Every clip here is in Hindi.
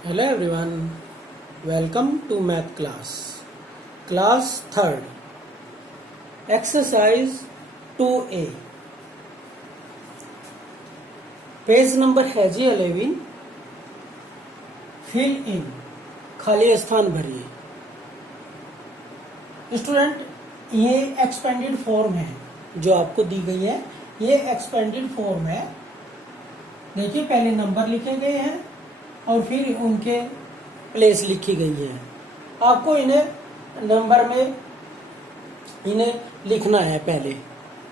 Hello everyone, welcome to math class 3rd, exercise 2A, page number है जी 11, फिल इन, खाली स्थान भरिए। स्टूडेंट, ये एक्सपेंडेड फॉर्म है जो आपको दी गई है, ये एक्सपेंडेड फॉर्म है। देखिए पहले नंबर लिखे गए हैं और फिर उनके प्लेस लिखी गई है। आपको इन्हें नंबर में इन्हें लिखना है पहले,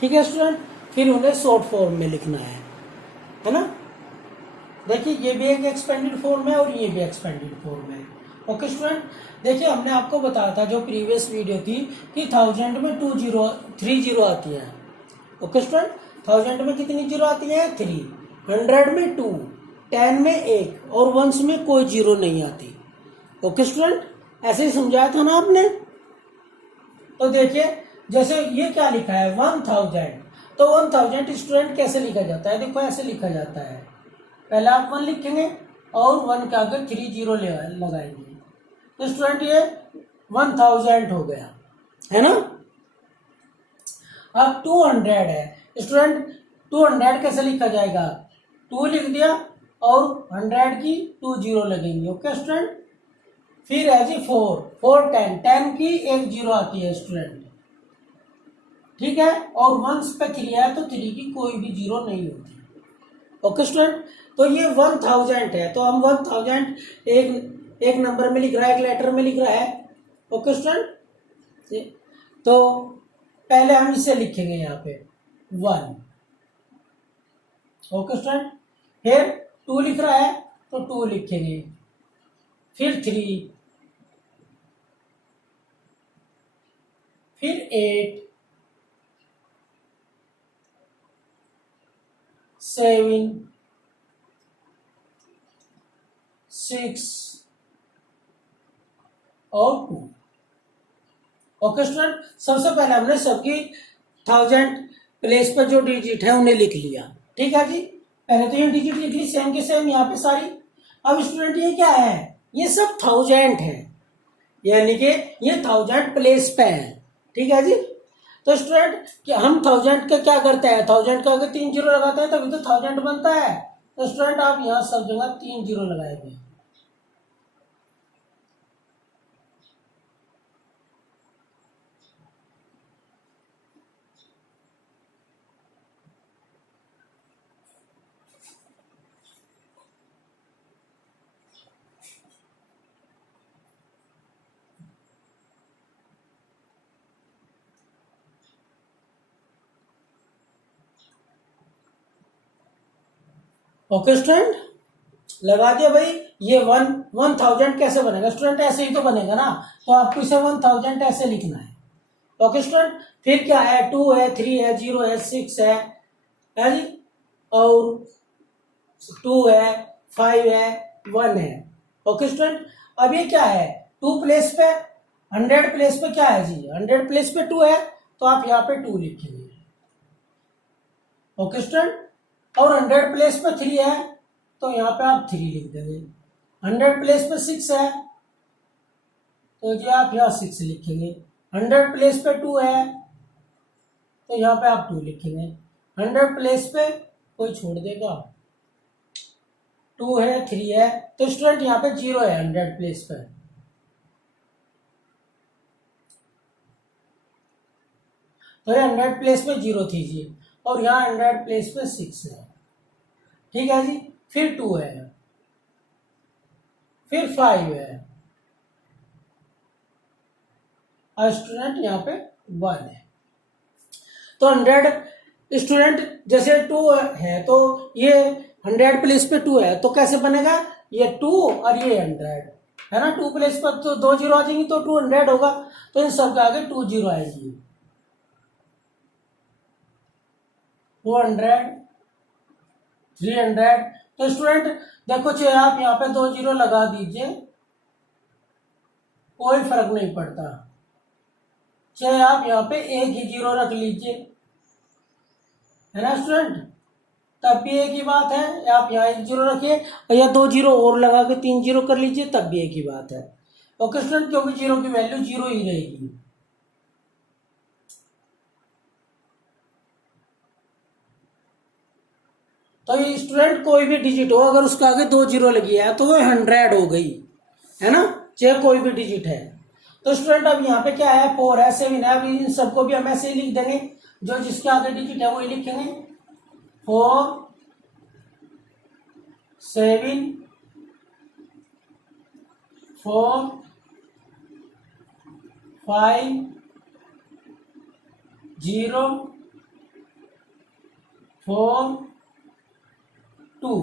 ठीक है स्टूडेंट, फिर उन्हें शॉर्ट फॉर्म में लिखना है ना। देखिए ये भी एक एक्सपेंडेड फॉर्म है और ये भी एक्सपेंडेड फॉर्म है। ओके स्टूडेंट, देखिए हमने आपको बताया था जो प्रीवियस वीडियो थी कि 1000 में 3 जीरो आती है। ओके स्टूडेंट, 1000 में कितनी जीरो आती है? 3, 100 में 2, 10 में 1 और 1 में कोई जीरो नहीं आती। ओके स्टूडेंट, ऐसे ही समझाया था ना आपने। तो देखिए जैसे ये क्या लिखा है 1000, तो 1000 स्टूडेंट कैसे लिखा जाता है? देखो ऐसे लिखा जाता है, पहले आप 1 लिखेंगे और 1 के आगे 3 जीरो लगाएंगे, तो स्टूडेंट ये 1000 हो गया, है ना। अब 200 है स्टूडेंट, 200 कैसे लिखा जाएगा? 2 लिख दिया और 100 की 2 जीरो लगेंगे। ओके स्टूडेंट, फिर है जी 4 10 की 1 जीरो आती है स्टूडेंट, ठीक है, और 1 पे 3 है तो 3 की कोई भी जीरो नहीं होती। ओके स्टूडेंट, तो ये 1000 है, तो हम 1000 एक नंबर में लिख रहा है, एक लेटर में लिख रहा है। ओके स्टूडेंट, तो पहले हम इसे लिखेंगे यहाँ पे 1। ओके स्टूडेंट, फिर 2 लिख रहा है तो 2 लिखेंगे, फिर 3, फिर 8, 7, 6 और 2। ओके स्टूडेंट, सबसे पहले हमने सबकी 1000 प्लेस पर जो डिजिट है उन्हें लिख लिया, ठीक है जी। पहले तो ये डिजिट लिख ली सेम के सेम यहाँ पे सारी। अब स्टूडेंट ये क्या है? ये सब 1000 है, यानी कि ये 1000 प्लेस पे है, ठीक है जी। तो स्टूडेंट कि हम 1000 का क्या करते हैं? 1000 का अगर 3 जीरो लगाते हैं तभी तो 1000 बनता है। तो स्टूडेंट आप यहाँ सब जगह 3 जीरो लगाएंगे। ओके स्टूडेंट, लगा दिया भाई। ये 1000 कैसे बनेगा स्टूडेंट? ऐसे ही तो बनेगा ना, तो आपको इसे 1000 ऐसे लिखना है। ओके स्टूडेंट, फिर क्या है? 2 है, 3 है, 0 है, 6 है जी, और 2 है, 5 है, 1 है। ओके स्टूडेंट, अब ये क्या है? 2 प्लेस पे 100 प्लेस पे क्या है जी? 100 प्लेस पे 2 है, तो आप यहाँ पे 2 लिखेंगे। ओके स्टूडेंट, और 100 प्लेस पे 3 है तो यहाँ पे आप 3 लिख देंगे। 100 प्लेस पे 6 है तो ये आप यहाँ 6 लिखेंगे। 100 प्लेस पे 2 है तो यहाँ पे आप 2 लिखेंगे। 100 प्लेस पे कोई छोड़ देगा, 2 है, 3 है, तो स्टूडेंट यहाँ पे 0 है 100 प्लेस पे। तो ये 100 प्लेस पे 0 थी जी, और यहाँ 100 प्लेस पे 6 है, ठीक है जी। फिर 2 है, फिर 5 है, और स्टूडेंट यहाँ पे 1 है। तो 100 स्टूडेंट जैसे 2 है तो ये 100 प्लेस पे 2 है, तो कैसे बनेगा? ये 2 और ये 100 है ना। 2 प्लेस पर तो 2 जीरो आ जाएंगी तो 200 होगा, तो इन सब के आगे 2 जीरो आएगी। 200, 300, तो स्टूडेंट देखो चाहे आप यहाँ पे 2 जीरो लगा दीजिए, कोई फर्क नहीं पड़ता। चाहे आप यहाँ पे 1 ही जीरो रख लीजिए, है ना स्टूडेंट। तब भी एक ही बात है। आप यहाँ 1 जीरो रखिए या 2 जीरो और लगा के 3 जीरो कर लीजिए, तब भी एक ही बात है। ओके स्टूडेंट, क्योंकि जीरो की वैल्यू जीरो ही रहेगी। तो ये स्टूडेंट कोई भी डिजिट हो, अगर उसका आगे 2 जीरो लगी है तो वो 100 हो गई, है ना, चाहे कोई भी डिजिट है। तो स्टूडेंट अब यहाँ पे क्या है, 4 है, 7 है। अब इन सबको भी हम ऐसे ही लिख देंगे, जो जिसके आगे डिजिट है वही लिखेंगे। 4 7 4 5 0 4 2।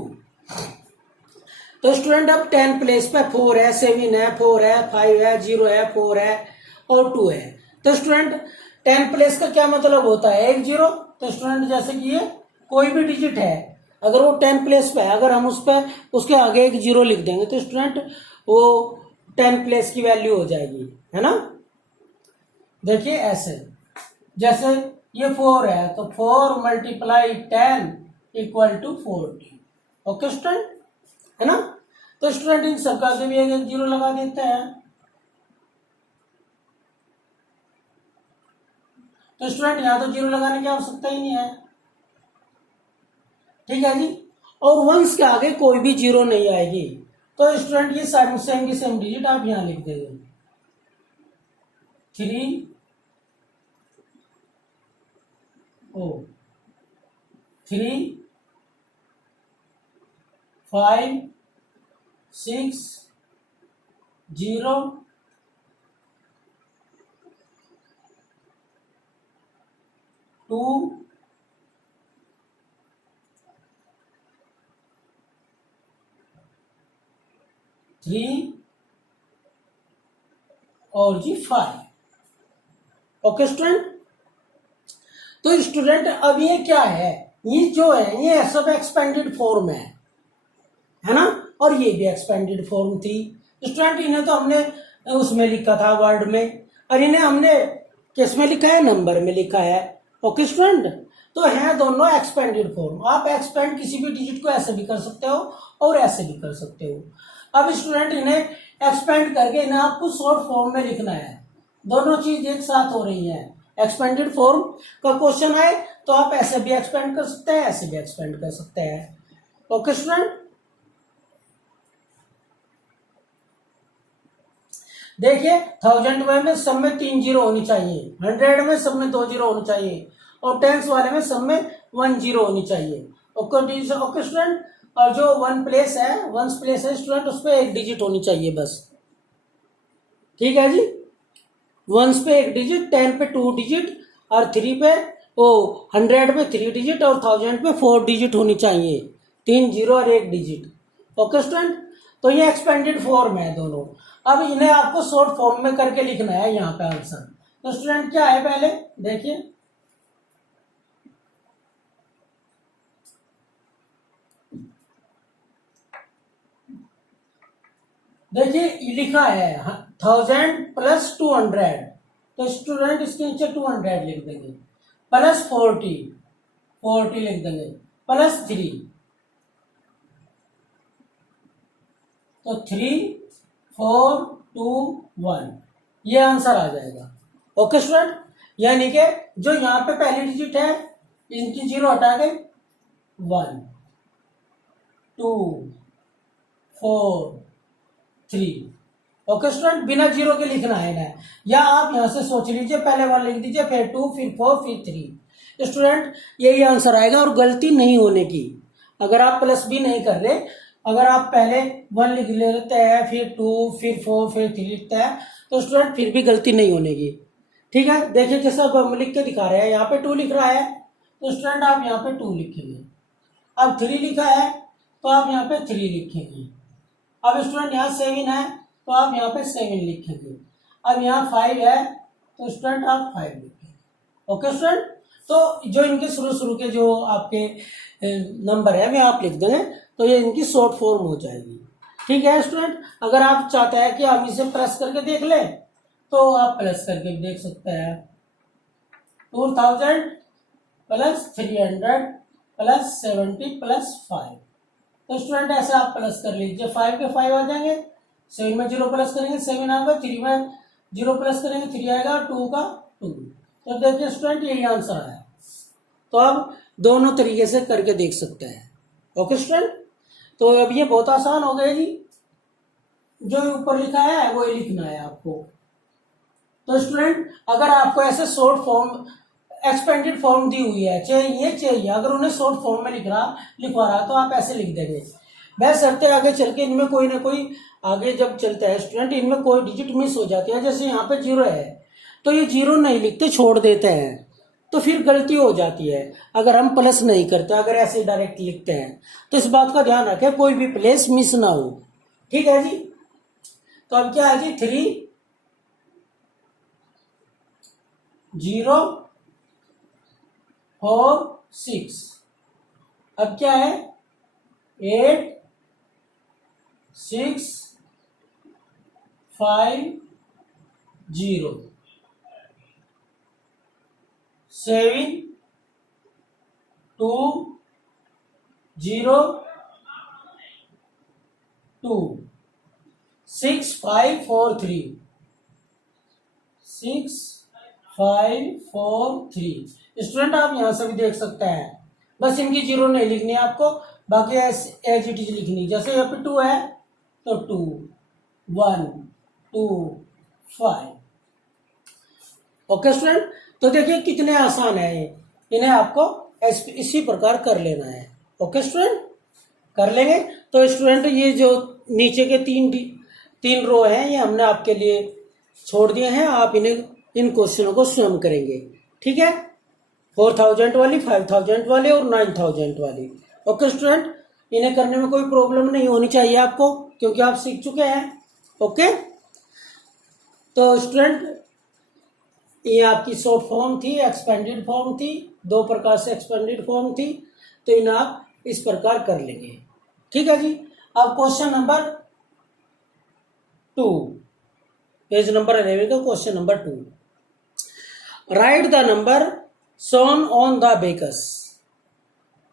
तो स्टूडेंट अब 10 प्लेस पे 4 है, 7 है, 4 है, 5 है, 0 है, 4 है और 2 है। तो स्टूडेंट 10 प्लेस का क्या मतलब होता है, 1 जीरो। तो स्टूडेंट जैसे कि ये कोई भी डिजिट है, अगर वो 10 प्लेस पे है, अगर हम उस पर उसके आगे 1 जीरो लिख देंगे तो स्टूडेंट वो 10 प्लेस की वैल्यू हो जाएगी, है ना। देखिए ऐसे, जैसे ये 4 है तो 4 multiply 10 equal to 40। Okay student, है ना। तो स्टूडेंट इन सबका से भी एक जीरो लगा देते हैं। तो स्टूडेंट यहां तो जीरो लगाने की आवश्यकता ही नहीं है, ठीक है जी। और वंस के आगे कोई भी जीरो नहीं आएगी। तो स्टूडेंट ये सेम की सेम डिजिट आप यहां लिख देंगे, 3 3 5 6 0 2 3 और जी 5। Okay student. तो स्टूडेंट अब ये क्या है, ये जो है ये सब एक्सपेंडेड फॉर्म है ना, और ये भी एक्सपेंडेड फॉर्म थी। स्टूडेंट इन्हें तो हमने उसमें लिखा था वर्ड में, और इन्हें हमने किस में लिखा है, नंबर में लिखा है। ओके स्टूडेंट, तो है दोनों एक्सपेंडेड फॉर्म। आप एक्सपेंड किसी भी डिजिट को ऐसे भी कर सकते हो और ऐसे भी कर सकते हो। अब स्टूडेंट इन्हें एक्सपेंड करके इन्हें आपको शॉर्ट फॉर्म में लिखना है, दोनों चीज एक साथ हो रही है। एक्सपेंडेड फॉर्म का क्वेश्चन आए तो आप ऐसे भी एक्सपेंड कर सकते हैं, ऐसे भी एक्सपेंड कर सकते हैं। ओके स्टूडेंट, देखिए 1000 में सब में 3 जीरो होनी चाहिए, 100 में सब में 2 जीरो होनी चाहिए, और टेंस वाले में सब में 1 जीरो होनी चाहिए। ओके स्टूडेंट, और जो वन प्लेस है स्टूडेंट, उस पर 1 डिजिट होनी चाहिए बस, ठीक है जी। वंस पे 1 डिजिट, 10 पे 2 डिजिट, और 3 पे 100 पे 3 डिजिट, और 1000 पे 4 डिजिट होनी चाहिए, 3 जीरो और 1 डिजिट। ओके स्टूडेंट, तो ये एक्सपेंडेड फॉर्म है दोनों। अब इन्हें आपको शॉर्ट फॉर्म में करके लिखना है यहाँ पे आंसर। तो स्टूडेंट क्या है, पहले देखिए, लिखा है 1000 प्लस 200। तो स्टूडेंट इसके नीचे 200 लिख देंगे, प्लस 40 लिख देंगे, प्लस 3, तो 3 4 2 1, ये आंसर आ जाएगा। ओके स्टूडेंट, यानी कि जो यहाँ पे पहली डिजिट है इनकी जीरो हटा के 1 2 4 3। ओके स्टूडेंट, बिना जीरो के लिखना है ना, या आप यहां से सोच लीजिए, पहले 1 लिख दीजिए, फिर 2, फिर 4, फिर 3। स्टूडेंट यही आंसर आएगा, और गलती नहीं होने की। अगर आप प्लस भी नहीं कर रहे, अगर आप पहले 1 लिख लेते हैं, फिर 2, फिर 4, फिर 3 लिखते हैं, तो स्टूडेंट फिर भी गलती नहीं होने की, ठीक है। देखिए जैसा हम लिख के दिखा रहे हैं, यहाँ पे 2 लिख रहा है तो स्टूडेंट आप यहाँ पे 2 लिखेंगे। अब 3 लिखा है तो आप यहाँ पे 3 लिखेंगे। अब स्टूडेंट यहाँ 7 है तो आप यहाँ पे 7 लिखेंगे। अब यहाँ 5 है तो स्टूडेंट आप 5 लिखेंगे। ओके स्टूडेंट, तो जो इनके शुरू के जो आपके नंबर है वे आप लिख देंगे, तो ये इनकी शॉर्ट फॉर्म हो जाएगी, ठीक है स्टूडेंट। अगर आप चाहते हैं कि आप इसे प्लस करके देख लें तो आप प्लस करके देख सकते हैं। 2000 प्लस 300 प्लस 70 प्लस 5। तो स्टूडेंट ऐसे आप प्लस कर लीजिए, 5 के 5 आ जाएंगे, 7 में 0 प्लस करेंगे 7 आएगा, 3 में 0 प्लस करेंगे 3 आएगा, 2 का 2। तो देखिए स्टूडेंट यही आंसर आया। तो अब दोनों तरीके से करके देख सकते हैं। ओके स्टूडेंट, तो अब ये बहुत आसान हो गया जी, जो ऊपर लिखा है वो ही लिखना है आपको। तो स्टूडेंट अगर आपको ऐसे शॉर्ट फॉर्म एक्सपेंडेड फॉर्म दी हुई है, चाहिए अगर उन्हें शॉर्ट फॉर्म में लिखवा रहा तो आप ऐसे लिख देंगे। बशर्ते आगे चल के इनमें कोई ना कोई, आगे जब चलता है स्टूडेंट इनमें कोई डिजिट मिस हो जाती है, जैसे यहाँ पे 0 है तो ये 0 नहीं लिखते, छोड़ देते हैं, तो फिर गलती हो जाती है। अगर हम प्लस नहीं करते, अगर ऐसे डायरेक्ट लिखते हैं, तो इस बात का ध्यान रखें कोई भी प्लेस मिस ना हो। ठीक है जी। तो अब क्या है जी, 3 0 4 6। अब क्या है, 8 6 5 0 7 2 0 2 6 5 4 3 6 5 4 3। स्टूडेंट आप यहां से भी देख सकते हैं, बस इनकी 0 नहीं लिखनी है आपको, बाकी एज इट इज लिखनी। जैसे यहाँ पे 2 है तो 2 1 2 5। ओके स्टूडेंट, तो देखिए कितने आसान है ये, इन्हें आपको इसी प्रकार कर लेना है। ओके स्टूडेंट, कर लेंगे। तो स्टूडेंट ये जो नीचे के तीन रो हैं ये हमने आपके लिए छोड़ दिए हैं, आप इन क्वेश्चनों को स्वयं करेंगे। ठीक है, 4000 वाली, 5000 वाली और 9000 वाली। ओके स्टूडेंट, इन्हें करने में कोई प्रॉब्लम नहीं होनी चाहिए आपको, क्योंकि आप सीख चुके हैं। ओके, तो स्टूडेंट ये आपकी शॉर्ट फॉर्म थी, एक्सपेंडेड फॉर्म थी, 2 प्रकार से एक्सपेंडेड फॉर्म थी, तो इन्हें आप इस प्रकार कर लेंगे। ठीक है जी। अब क्वेश्चन नंबर 2, पेज नंबर 11 का question number 2। Right the number shown on the abacus.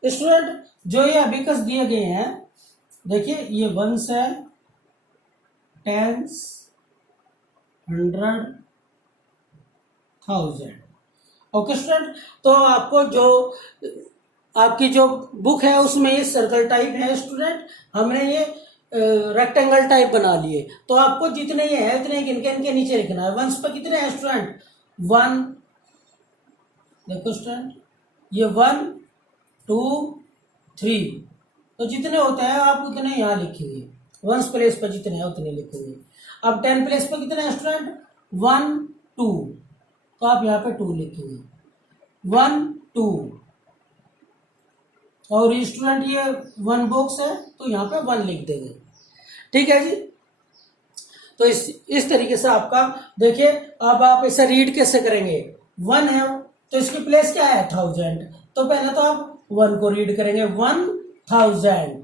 Student जो ये अबेकस दिए गए हैं, देखिए ये 1s है, 10s, 100, 1000। ओके स्टूडेंट, तो आपको जो आपकी जो बुक है उसमें ये सर्कल टाइप है स्टूडेंट, हमने ये रेक्टेंगल टाइप बना लिए। तो आपको जितने ये है उतने गिन के इनके नीचे लिखना है। 1s पे कितने हैं स्टूडेंट, 1, देखो स्टूडेंट ये 1 2 3, तो जितने होते हैं आप उतने यहाँ लिखेंगे। 1s प्लेस पर जितने हैं उतने लिखेंगे। अब 10 प्लेस पर कितने हैं स्टूडेंट, 1 2, तो आप यहाँ पे 2 लिखेंगे, 1 2। और स्टूडेंट ये 1 बॉक्स है तो यहाँ पे 1 लिख देंगे। ठीक है जी। तो इस तरीके से आपका देखिए, अब आप इसे रीड कैसे करेंगे, 1 है तो इसकी प्लेस क्या है 1000, तो पहले तो आप 1 को रीड करेंगे, 1000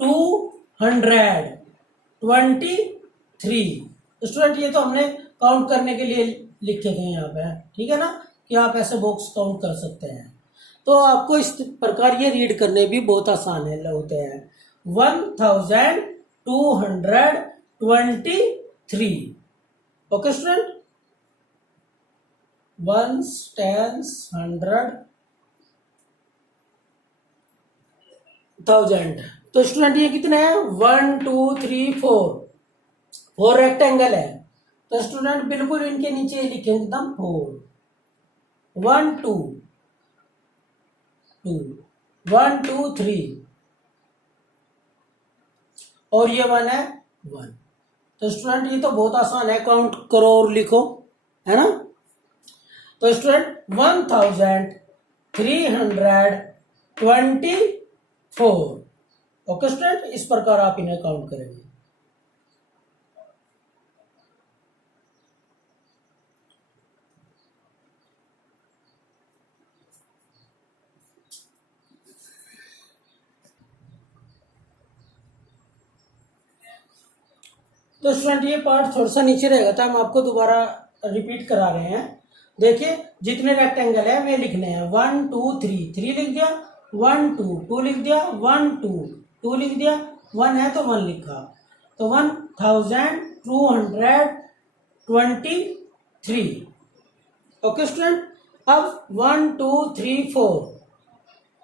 223। स्टूडेंट ये तो हमने काउंट करने के लिए लिखे थे यहाँ पे, ठीक है ना, कि आप ऐसे बॉक्स काउंट कर सकते हैं। तो आपको इस प्रकार ये रीड करने भी बहुत आसान है होते हैं, 1223। Okay student, 1s 10s 100 1000। तो स्टूडेंट ये कितने हैं, 1 2 3 4 रेक्टेंगल है, तो स्टूडेंट बिल्कुल इनके नीचे लिखेंगे एकदम 4, 1 2 2 1 2 3, और ये 1 है 1। तो स्टूडेंट ये तो बहुत आसान है, काउंट करो और लिखो, है ना। तो स्टूडेंट 1324। ओके स्टूडेंट, इस प्रकार आप इन्हें काउंट करेंगे। तो स्टूडेंट ये पार्ट थोड़ा सा नीचे रहेगा, तो हम आपको दोबारा रिपीट करा रहे हैं। देखिए जितने रेक्टेंगल है वे लिखने हैं, 1 2 3 लिख दिया, 1 2 2 लिख दिया, 1 2 2 लिख दिया, 1 है तो 1 लिखा, तो 1223। Okay student. अब 1 2 3 4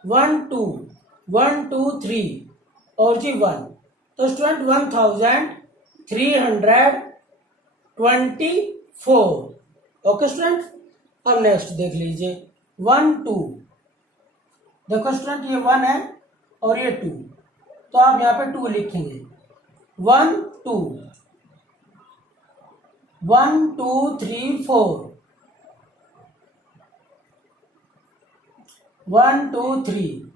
1 2 1 2 3 और जी 1, तो स्टूडेंट 1324। Okay student. अब नेक्स्ट देख लीजिए 1 2, देखो स्टूडेंट ये 1 है और ये 2, तो आप यहाँ पे 2 लिखेंगे, 1 2 1 2 3 4 1 2 3।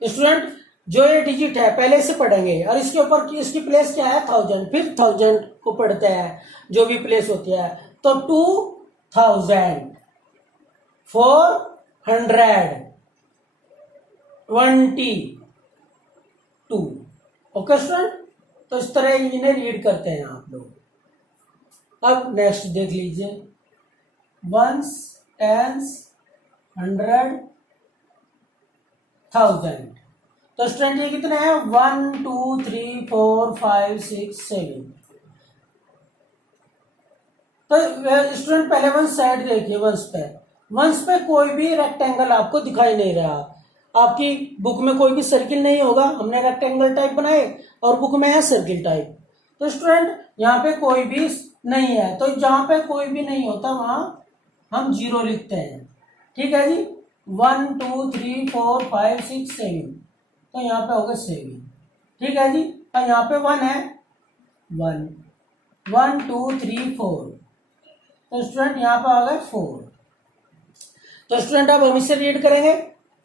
स्टूडेंट जो ये डिजिट है पहले से पढ़ेंगे और इसके ऊपर इसकी प्लेस क्या है 1000, फिर 1000 को पढ़ते हैं जो भी प्लेस होती है, तो 2422। ओके स्टूडेंट, तो इस तरह इन्हें रीड करते हैं आप लोग। अब नेक्स्ट देख लीजिए, वंस, टेंस, 100, 1000। तो स्टूडेंट ये कितने हैं 1 2 3 4 5 6 7। तो स्टूडेंट पहले वंस साइड देखिए, वंस पे कोई भी रेक्टेंगल आपको दिखाई नहीं रहा। आपकी बुक में कोई भी सर्किल नहीं होगा, हमने रेक्टेंगल टाइप बनाए और बुक में है सर्किल टाइप। तो स्टूडेंट यहाँ पे कोई भी नहीं है, तो जहां पे कोई भी नहीं होता वहां हम 0 लिखते हैं। ठीक है जी, 1 2 3 4 5 6 7, तो यहाँ पे होगा 7। ठीक है जी, और यहाँ पे 1 है, 1 1 2 3 4, तो स्टूडेंट यहाँ पे आ गए 4। तो स्टूडेंट अब हम इसे रीड करेंगे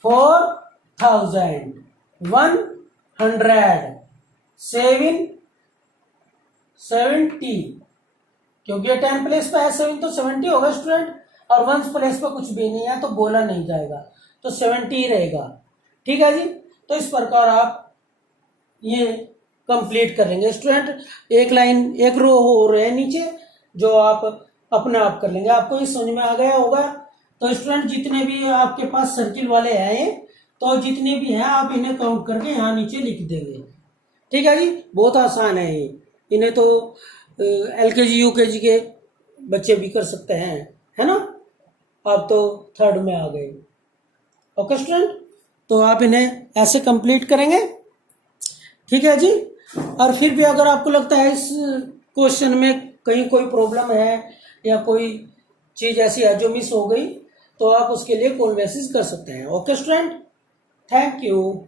4170, क्योंकि ये 10 प्लेस पे है 7 तो 70 होगा स्टूडेंट, और 1 प्लेस पे कुछ भी नहीं है तो बोला नहीं जाएगा, तो 70 ही रहेगा। ठीक है जी, तो इस प्रकार आप ये कंप्लीट करेंगे स्टूडेंट। एक लाइन एक रो हो रहे नीचे जो आप अपने आप कर लेंगे। आपको ये समझ में आ गया होगा। तो स्टूडेंट जितने भी आपके पास सर्किल वाले हैं, तो जितने भी हैं आप इन्हें काउंट करके यहाँ नीचे लिख देंगे। ठीक है जी, बहुत आसान है ये, इन्हें तो LKG UKG के बच्चे भी कर सकते हैं, है ना। आप तो 3rd में आ गए। ओके स्टूडेंट, तो आप इन्हें ऐसे कंप्लीट करेंगे। ठीक है जी, और फिर भी अगर आपको लगता है इस क्वेश्चन में कहीं कोई प्रॉब्लम है या कोई चीज ऐसी है जो मिस हो गई, तो आप उसके लिए कॉल मैसेज कर सकते हैं। Okay student, thank you.